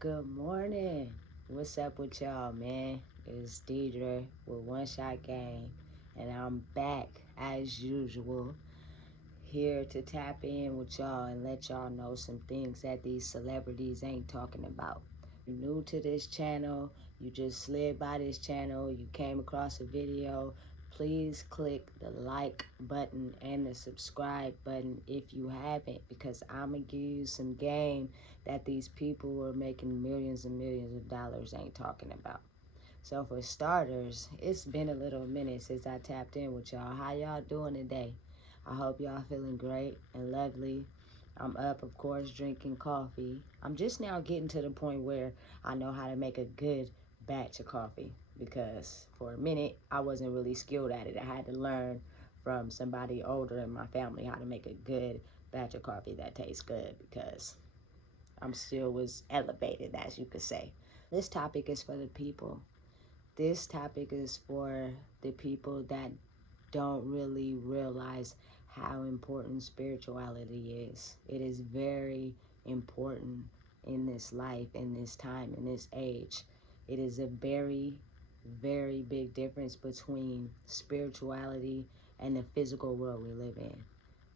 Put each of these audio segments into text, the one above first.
Good morning. What's up with y'all, man? It's Deidre with One Shot Game, and I'm back as usual here to tap in with y'all and let y'all know some things that these celebrities ain't talking about. New to this channel, you just slid by this channel, you came across a video, please click the like button and the subscribe button if you haven't, because I'm gonna give you some game that these people who are making millions and millions of dollars ain't talking about. So for starters, it's been a little minute since I tapped in with y'all. How y'all doing today? I hope y'all feeling great and lovely. I'm up, of course, drinking coffee. I'm just now getting to the point where I know how to make a good batch of coffee, because for a minute I wasn't really skilled at it. I had to learn from somebody older in my family how to make a good batch of coffee that tastes good, because I'm still was elevated, as you could say. This topic is for the people. This topic is for the people that don't really realize how important spirituality is. It is very important in this life, in this time, in this age. It is a very, very big difference between spirituality and the physical world we live in.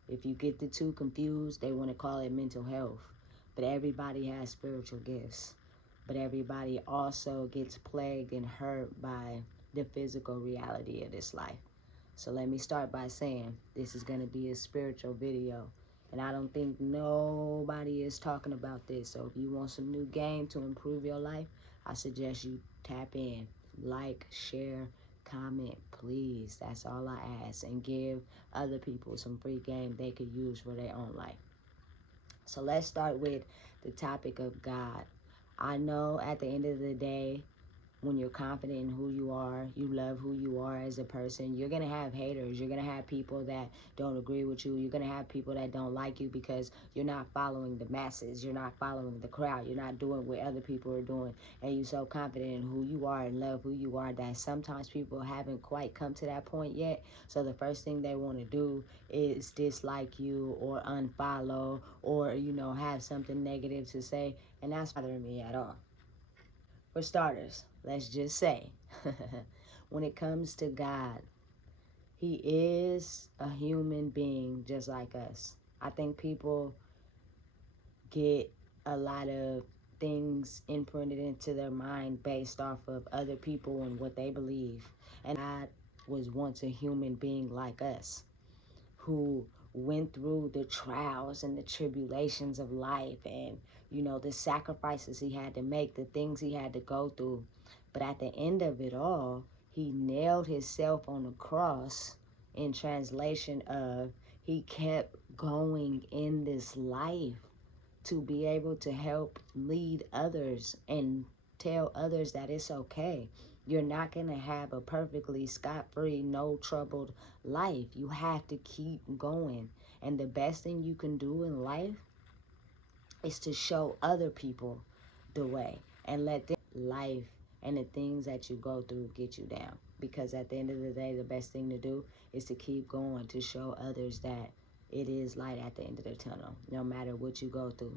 If you get the two confused, they want to call it mental health. But everybody has spiritual gifts. But everybody also gets plagued and hurt by the physical reality of this life. So let me start by saying this is going to be a spiritual video. And I don't think nobody is talking about this. So if you want some new game to improve your life, I suggest you tap in, like, share, comment, please. That's all I ask. And give other people some free game they could use for their own life. So let's start with the topic of God. I know at the end of the day, when you're confident in who you are, you love who you are as a person, you're going to have haters. You're going to have people that don't agree with you. You're going to have people that don't like you because you're not following the masses. You're not following the crowd. You're not doing what other people are doing. And you're so confident in who you are and love who you are that sometimes people haven't quite come to that point yet. So the first thing they want to do is dislike you or unfollow or, have something negative to say. And that's not bothering me at all. For starters, let's just say, when it comes to God, he is a human being just like us. I think people get a lot of things imprinted into their mind based off of other people and what they believe. And God was once a human being like us, who went through the trials and the tribulations of life, and the sacrifices he had to make, the things he had to go through. But at the end of it all, he nailed himself on the cross, in translation of he kept going in this life to be able to help lead others and tell others that it's okay. You're not going to have a perfectly scot-free, no troubled life. You have to keep going. And the best thing you can do in life is to show other people the way and let them life and the things that you go through get you down. Because at the end of the day, the best thing to do is to keep going, to show others that it is light at the end of the tunnel, no matter what you go through.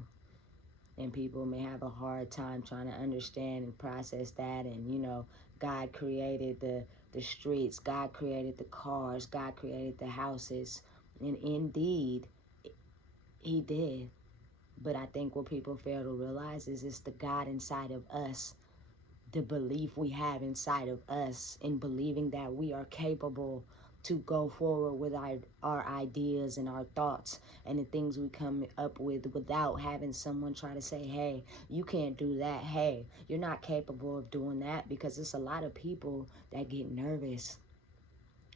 And people may have a hard time trying to understand and process that. And God created the streets, God created the cars, God created the houses, and indeed he did. But I think what people fail to realize is it's the God inside of us, the belief we have inside of us in believing that we are capable to go forward with our ideas and our thoughts and the things we come up with, without having someone try to say, hey, you can't do that. Hey, you're not capable of doing that. Because it's a lot of people that get nervous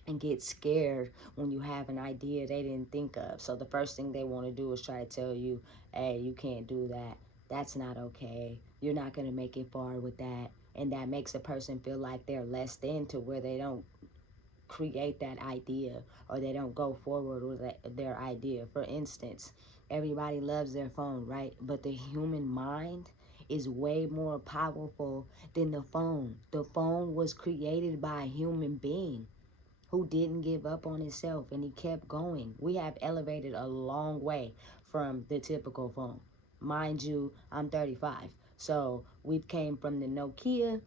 and get scared when you have an idea they didn't think of. So the first thing they want to do is try to tell you, hey, you can't do that. That's not okay. You're not going to make it far with that. And that makes a person feel like they're less than, to where they don't create that idea or they don't go forward with their idea. For instance, everybody loves their phone, right? But the human mind is way more powerful than the phone. The phone was created by a human being who didn't give up on himself, and he kept going. We have elevated a long way from the typical phone. Mind you, I'm 35. So we've came from the Nokia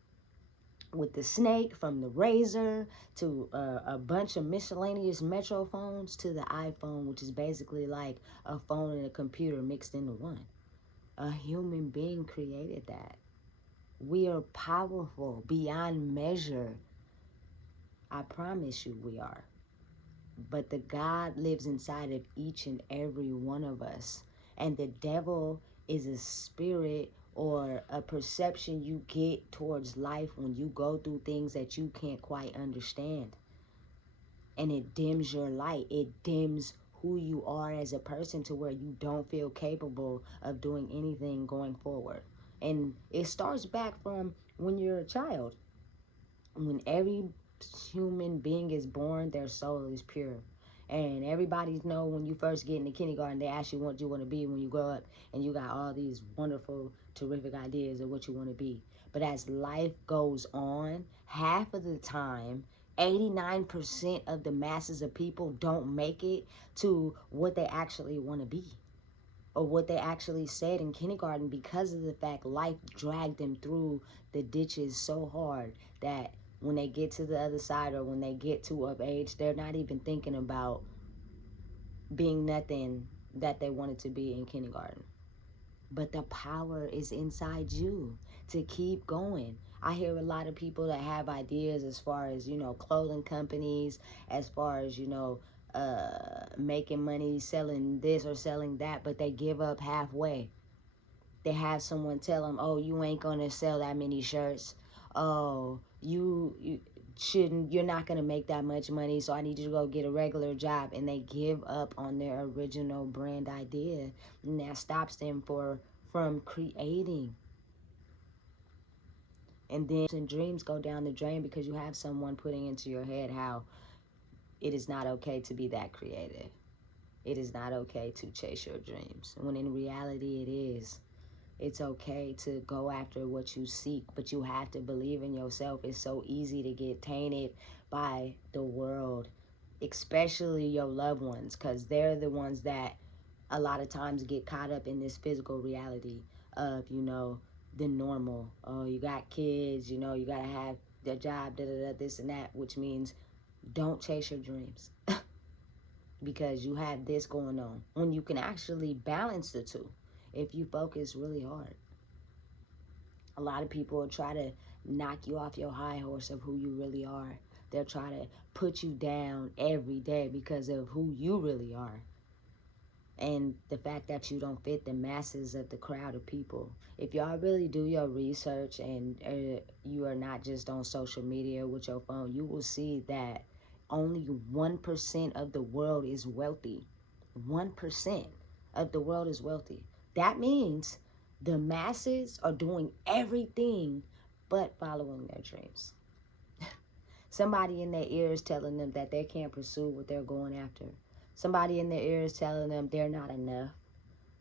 with the snake, from the Razor to a bunch of miscellaneous Metro phones to the iPhone, which is basically like a phone and a computer mixed into one. A human being created that. We are powerful beyond measure. I promise you we are. But the God lives inside of each and every one of us. And the devil is a spirit or a perception you get towards life when you go through things that you can't quite understand. And it dims your light. It dims who you are as a person to where you don't feel capable of doing anything going forward. And it starts back from when you're a child. When every human being is born, their soul is pure. And everybody know when you first get into kindergarten, they ask you what you want to be when you grow up, and you got all these wonderful, terrific ideas of what you want to be. But as life goes on, half of the time, 89% of the masses of people don't make it to what they actually want to be or what they actually said in kindergarten, because of the fact life dragged them through the ditches so hard that when they get to the other side or when they get to of age, they're not even thinking about being nothing that they wanted to be in kindergarten. But the power is inside you to keep going. I hear a lot of people that have ideas as far as, clothing companies, as far as, making money selling this or selling that, but they give up halfway. They have someone tell them, oh, you ain't gonna sell that many shirts. Oh, you shouldn't, you're not gonna make that much money, so I need you to go get a regular job. And they give up on their original brand idea, and that stops them from creating. And then dreams go down the drain because you have someone putting into your head how it is not okay to be that creative. It is not okay to chase your dreams, when in reality it is. It's okay to go after what you seek, but you have to believe in yourself. It's so easy to get tainted by the world, especially your loved ones, because they're the ones that a lot of times get caught up in this physical reality of, the normal. Oh, you got kids, you got to have the job, this and that, which means don't chase your dreams because you have this going on, when you can actually balance the two if you focus really hard. A lot of people will try to knock you off your high horse of who you really are. They'll try to put you down every day because of who you really are. And the fact that you don't fit the masses of the crowd of people. If y'all really do your research and you are not just on social media with your phone, you will see that only 1% of the world is wealthy. 1% of the world is wealthy. That means the masses are doing everything but following their dreams. Somebody in their ears telling them that they can't pursue what they're going after. Somebody in their ears telling them they're not enough.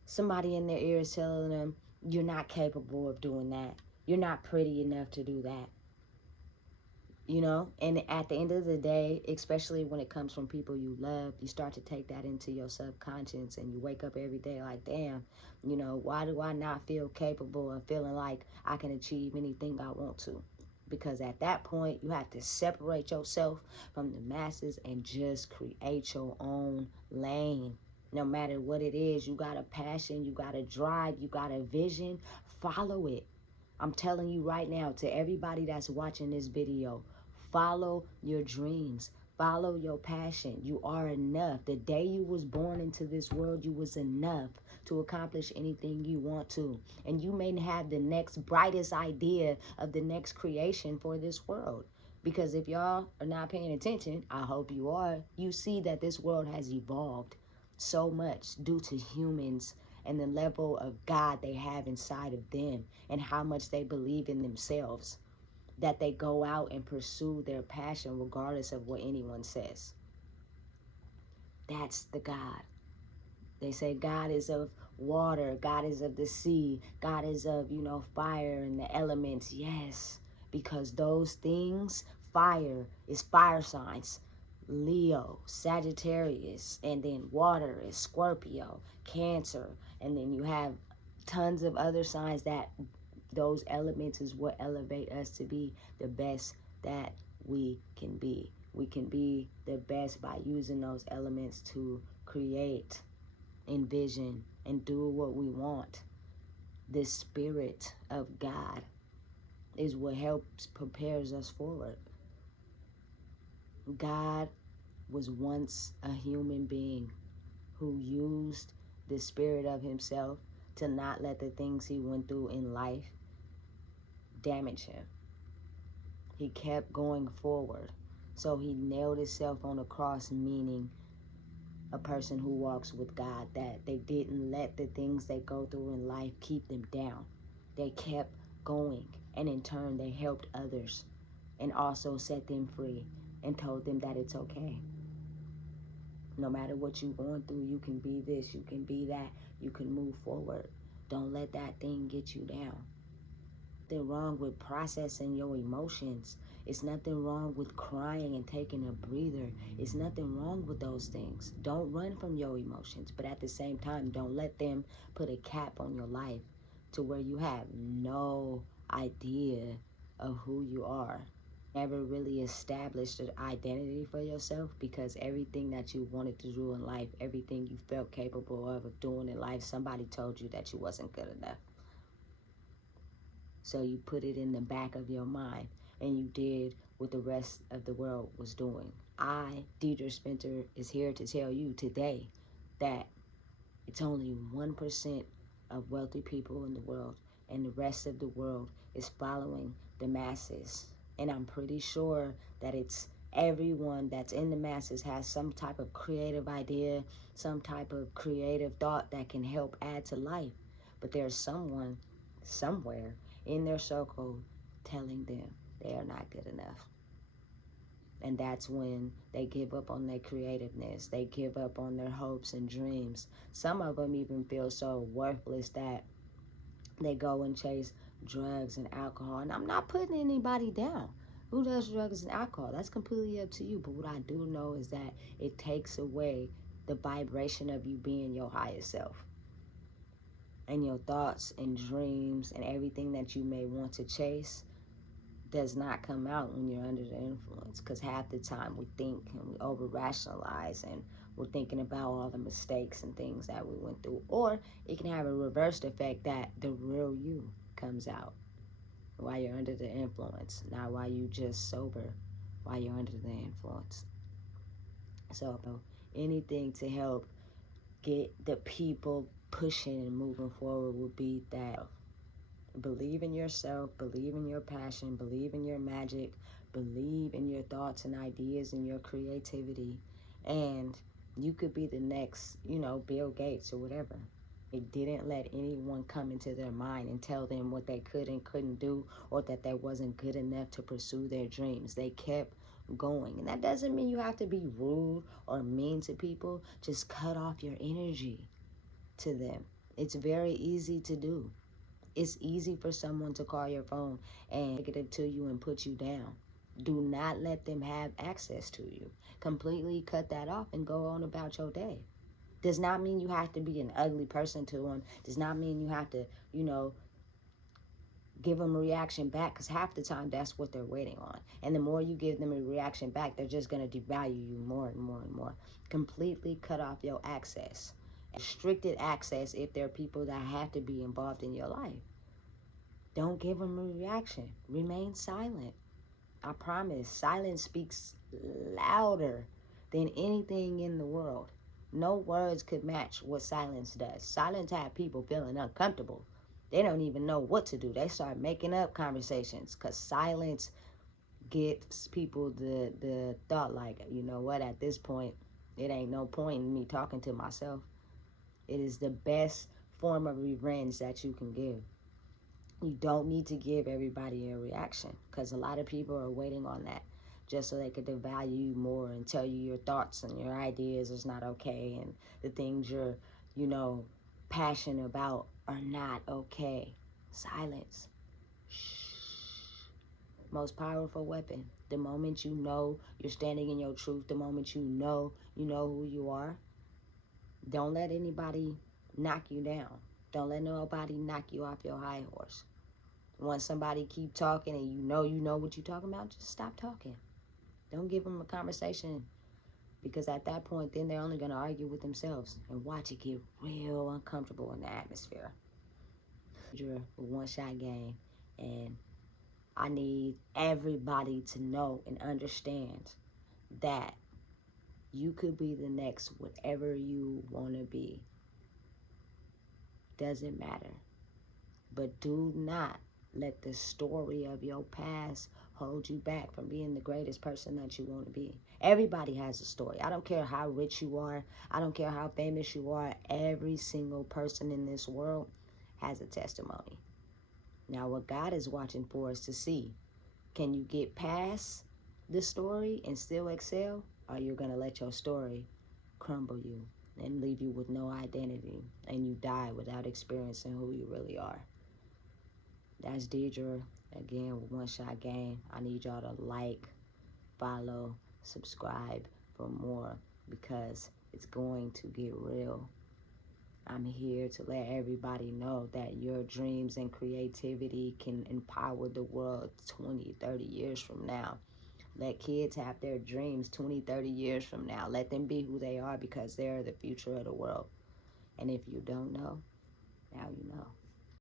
Somebody in their ears telling them you're not capable of doing that. You're not pretty enough to do that. And at the end of the day, especially when it comes from people you love, you start to take that into your subconscious, and you wake up every day like, damn, why do I not feel capable of feeling like I can achieve anything I want to? Because at that point, you have to separate yourself from the masses and just create your own lane. No matter what it is, you got a passion, you got a drive, you got a vision, follow it. I'm telling you right now, to everybody that's watching this video, follow your dreams. Follow your passion. You are enough. The day you was born into this world, you was enough to accomplish anything you want to. And you may have the next brightest idea of the next creation for this world. Because if y'all are not paying attention, I hope you are, you see that this world has evolved so much due to humans and the level of God they have inside of them and how much they believe in themselves, that they go out and pursue their passion regardless of what anyone says. That's the God. They say God is of water, God is of the sea, God is of, fire and the elements. Yes, because those things, fire is fire signs. Leo, Sagittarius, and then water is Scorpio, Cancer, and then you have tons of other signs that Those elements is what elevate us to be the best that we can be. We can be the best by using those elements to create, envision, and do what we want. The Spirit of God is what helps prepares us forward. God was once a human being who used the spirit of himself to not let the things he went through in life damage him. He kept going forward. So he nailed himself on a cross, meaning a person who walks with God, that they didn't let the things they go through in life keep them down. They kept going, and in turn they helped others and also set them free and told them that it's okay. No matter what you're going through, you can be this, you can be that, you can move forward. Don't let that thing get you down. Nothing wrong with processing your emotions. It's nothing wrong with crying and taking a breather. It's nothing wrong with those things. Don't run from your emotions, but at the same time, don't let them put a cap on your life to where you have no idea of who you are. Never really established an identity for yourself, because everything that you wanted to do in life, everything you felt capable of doing in life, somebody told you that you wasn't good enough. So you put it in the back of your mind and you did what the rest of the world was doing. I, Deidre Spencer, is here to tell you today that it's only 1% of wealthy people in the world, and the rest of the world is following the masses. And I'm pretty sure that it's everyone that's in the masses has some type of creative idea, some type of creative thought that can help add to life. But there's someone somewhere in their circle telling them they are not good enough. And that's when they give up on their creativeness. They give up on their hopes and dreams. Some of them even feel so worthless that they go and chase drugs and alcohol. And I'm not putting anybody down who does drugs and alcohol. That's completely up to you. But what I do know is that it takes away the vibration of you being your highest self. And your thoughts and dreams and everything that you may want to chase does not come out when you're under the influence, because half the time we think and we over rationalize and we're thinking about all the mistakes and things that we went through. Or it can have a reversed effect that the real you comes out while you're under the influence, not while you just sober, while you're under the influence. So anything to help get the people pushing and moving forward would be that. Believe in yourself, believe in your passion, believe in your magic, believe in your thoughts and ideas and your creativity, and you could be the next, Bill Gates or whatever. They didn't let anyone come into their mind and tell them what they could and couldn't do, or that they wasn't good enough to pursue their dreams. They kept going. And that doesn't mean you have to be rude or mean to people. Just cut off your energy to them. It's very easy to do. It's easy for someone to call your phone and negative to you and put you down. Do not let them have access to you. Completely cut that off and go on about your day. Does not mean you have to be an ugly person to them. Does not mean you have to, give them a reaction back, because half the time that's what they're waiting on. And the more you give them a reaction back, they're just going to devalue you more and more and more. Completely cut off your access. Restricted access if there are people that have to be involved in your life. Don't give them a reaction. Remain silent. I promise, silence speaks louder than anything in the world. No words could match what silence does. Silence have people feeling uncomfortable. They don't even know what to do. They start making up conversations, because silence gives people the thought like, you know what, at this point, it ain't no point in me talking to myself. It is the best form of revenge that you can give. You don't need to give everybody a reaction, because a lot of people are waiting on that just so they could devalue you more and tell you your thoughts and your ideas is not okay, and the things you're, passionate about are not okay. Silence. Shh. Most powerful weapon. The moment you know you're standing in your truth, the moment you know who you are, don't let anybody knock you down. Don't let nobody knock you off your high horse. Once somebody keep talking and you know what you're talking about, just stop talking. Don't give them a conversation, because at that point, then they're only going to argue with themselves and watch it get real uncomfortable in the atmosphere. One shot game, and I need everybody to know and understand that you could be the next whatever you want to be. Doesn't matter. But do not let the story of your past hold you back from being the greatest person that you want to be. Everybody has a story. I don't care how rich you are. I don't care how famous you are. Every single person in this world has a testimony. Now, what God is watching for is to see, can you get past the story and still excel? Or you're going to let your story crumble you and leave you with no identity, and you die without experiencing who you really are. That's Deidre, again, with One Shot Game. I need y'all to like, follow, subscribe for more, because it's going to get real. I'm here to let everybody know that your dreams and creativity can empower the world 20, 30 years from now. Let kids have their dreams 20, 30 years from now. Let them be who they are, because they're the future of the world. And if you don't know, now you know.